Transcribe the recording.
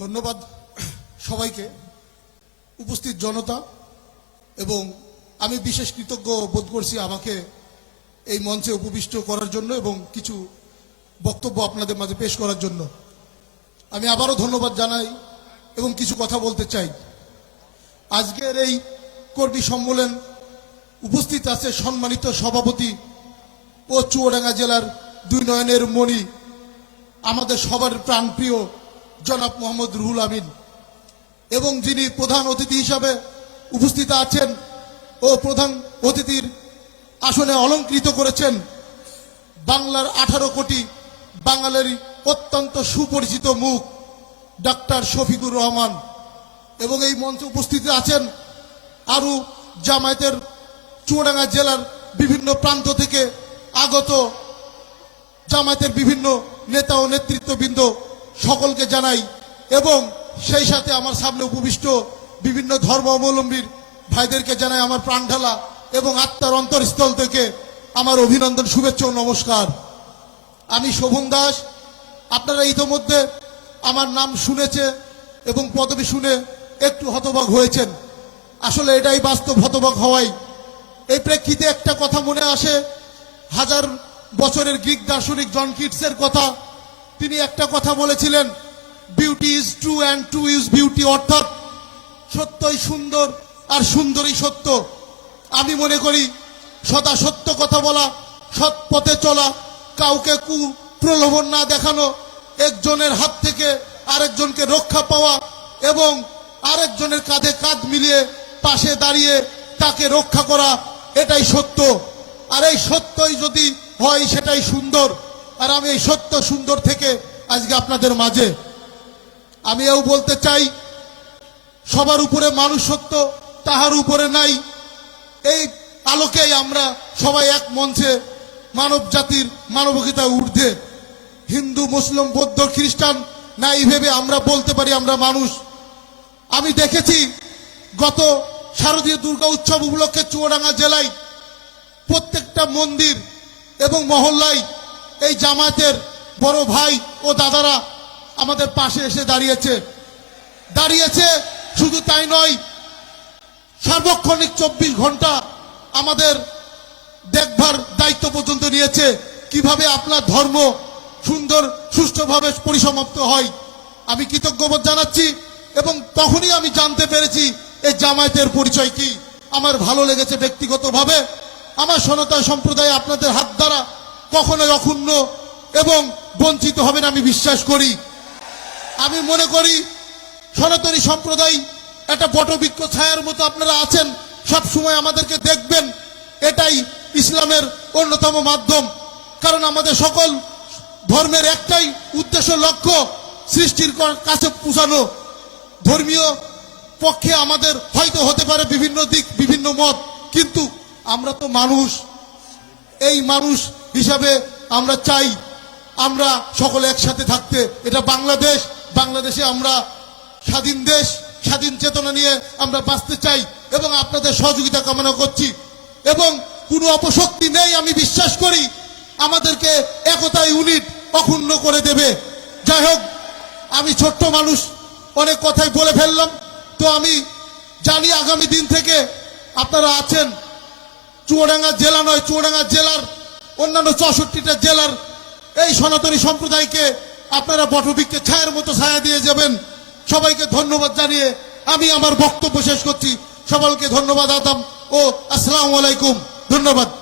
ধন্যবাদ সবাইকে, উপস্থিত জনতা, এবং আমি বিশেষ কৃতজ্ঞ বোধ করছি আমাকে এই মঞ্চে উপবিষ্ট করার জন্য এবং কিছু বক্তব্য আপনাদের মাঝে পেশ করার জন্য। আমি আবারও ধন্যবাদ জানাই এবং কিছু কথা বলতে চাই। আজকের এই কর্মী সম্মেলন উপস্থিত আছে সম্মানিত সভাপতি ও চুয়াডাঙ্গা জেলার দুই নয়নের মণি, আমাদের সবার প্রাণপ্রিয় জনাব মোহাম্মদ রুহুল আমিন। এবং যিনি প্রধান অতিথি হিসাবে উপস্থিত আছেন ও প্রধান অতিথির আসনে অলঙ্কৃত করেছেন, বাংলার আঠারো কোটি বাঙালির অত্যন্ত সুপরিচিত মুখ, ডাক্তার শফিকুর রহমান। এবং এই মঞ্চে উপস্থিত আছেন আরও জামায়াতের চুয়াডাঙ্গা জেলার বিভিন্ন প্রান্ত থেকে আগত জামায়াতের বিভিন্ন নেতা ও নেতৃত্ববৃন্দ। সকলকে জানাই এবং সেই সাথে আমার সামনে উপবিষ্ট বিভিন্ন ধর্মাবলম্বীর ভাইদেরকে জানাই আমার প্রাণঢালা এবং আত্মার অন্তরস্থল থেকে আমার অভিনন্দন, শুভেচ্ছা ও নমস্কার। আমি শোভন দাস, আপনারা ইতোমধ্যে আমার নাম শুনেছে এবং পদবি শুনে একটু হতবাক হয়েছেন। আসলে এটাই বাস্তব হতবাক হওয়াই। এই প্রেক্ষিতে একটা কথা মনে আসে, হাজার বছরের গ্রিক দার্শনিক জন কিটসের কথা তিনি একটা কথা বলেছিলেন beauty is true and true is beauty অর্থাৎ সত্যই সুন্দর আর সুন্দরই সত্য। আমি মনে করি সদা সত্য কথা বলা, সৎ পথে চলা, কাউকে কু প্রলোভন না দেখানো, একজনের হাত থেকে আরেকজনকে রক্ষা পাওয়া এবং আরেকজনের কাঁধে কাঁধ মিলিয়ে পাশে দাঁড়িয়ে তাকে রক্ষা করা, এটাই সত্য। আর এই সত্যই যদি হয় সেটাই সুন্দর। আর আমি এই সত্য সুন্দর থেকে আজকে আপনাদের মাঝে, আমি এও বলতে চাই, সবার উপরে মানুষ সত্য, তাহার উপরে নাই। এই আলোকেই আমরা সবাই এক মঞ্চে মানব জাতির মানবিকতা ঊর্ধ্বে। হিন্দু, মুসলিম, বৌদ্ধ, খ্রিস্টান, নাই ভেবে আমরা বলতে পারি আমরা মানুষ। আমি দেখেছি গত শারদীয় দুর্গা উৎসব উপলক্ষে চুয়াডাঙ্গা জেলায় প্রত্যেকটা মন্দির এবং মহল্লায় এই জামায়াতের বড় ভাই ও দাদারা আমাদের পাশে এসে দাঁড়িয়েছে। দাঁড়িয়েছে শুধু তাই নয়, সার্বক্ষণিক চব্বিশ ঘণ্টা আমাদের দেখভার দায়িত্ব পর্যন্ত নিয়েছে। কীভাবে আপনার ধর্ম সুন্দর, সুষ্ঠুভাবে পরিসমাপ্ত হয়, আমি কৃতজ্ঞবোধ জানাচ্ছি এবং তখনই আমি জানতে পেরেছি এই জামায়াতের পরিচয় কি। আমার ভালো লেগেছে ব্যক্তিগতভাবে। আমার সনাতন সম্প্রদায় আপনাদের হাত দ্বারা কখনোই অক্ষুণ্ণ এবং বঞ্চিত হবেন আমি বিশ্বাস করি। আমি মনে করি, সনাতনী সম্প্রদায় একটা বটবৃক্ষ ছায়ার মতো আপনারা আছেন, সব সময় আমাদেরকে দেখবেন। এটাই ইসলামের অন্যতম মাধ্যম। কারণ আমাদের সকল ধর্মের একটাই উদ্দেশ্য, লক্ষ্য, সৃষ্টির কাছে পৌঁছানো। ধর্মীয় পক্ষে আমাদের হয়তো হতে পারে বিভিন্ন দিক, বিভিন্ন মত, কিন্তু আমরা তো মানুষ। এই মানুষ হিসাবে আমরা চাই আমরা সকলে একসাথে থাকতে। এটা বাংলাদেশ। বাংলাদেশে আমরা স্বাধীন দেশ, স্বাধীন চেতনা নিয়ে আমরা বাঁচতে চাই এবং আপনাদের সহযোগিতা কামনা করছি। এবং কোনো অপশক্তি নেই, আমি বিশ্বাস করি আমাদেরকে একতাই ইউনিট অক্ষুণ্ণ করে দেবে। যাই হোক, আমি ছোট্ট মানুষ, অনেক কথাই বলে ফেললাম। তো আমি জানি আগামী দিন থেকে আপনারা আছেন। চুয়াডাঙ্গা জেলা নয়, চুয়াডাঙ্গা জেলার অন্যান্য চৌষট্টিটা জেলার এই সনাতনী সম্প্রদায়কে আপনারা বটবৃক্ষে ছায়ের মতো ছায়া দিয়ে যাবেন। সবাইকে ধন্যবাদ জানিয়ে আমি আমার বক্তব্য শেষ করছি। সকলকে ধন্যবাদ, আদাম, ও আসসালামু আলাইকুম। ধন্যবাদ।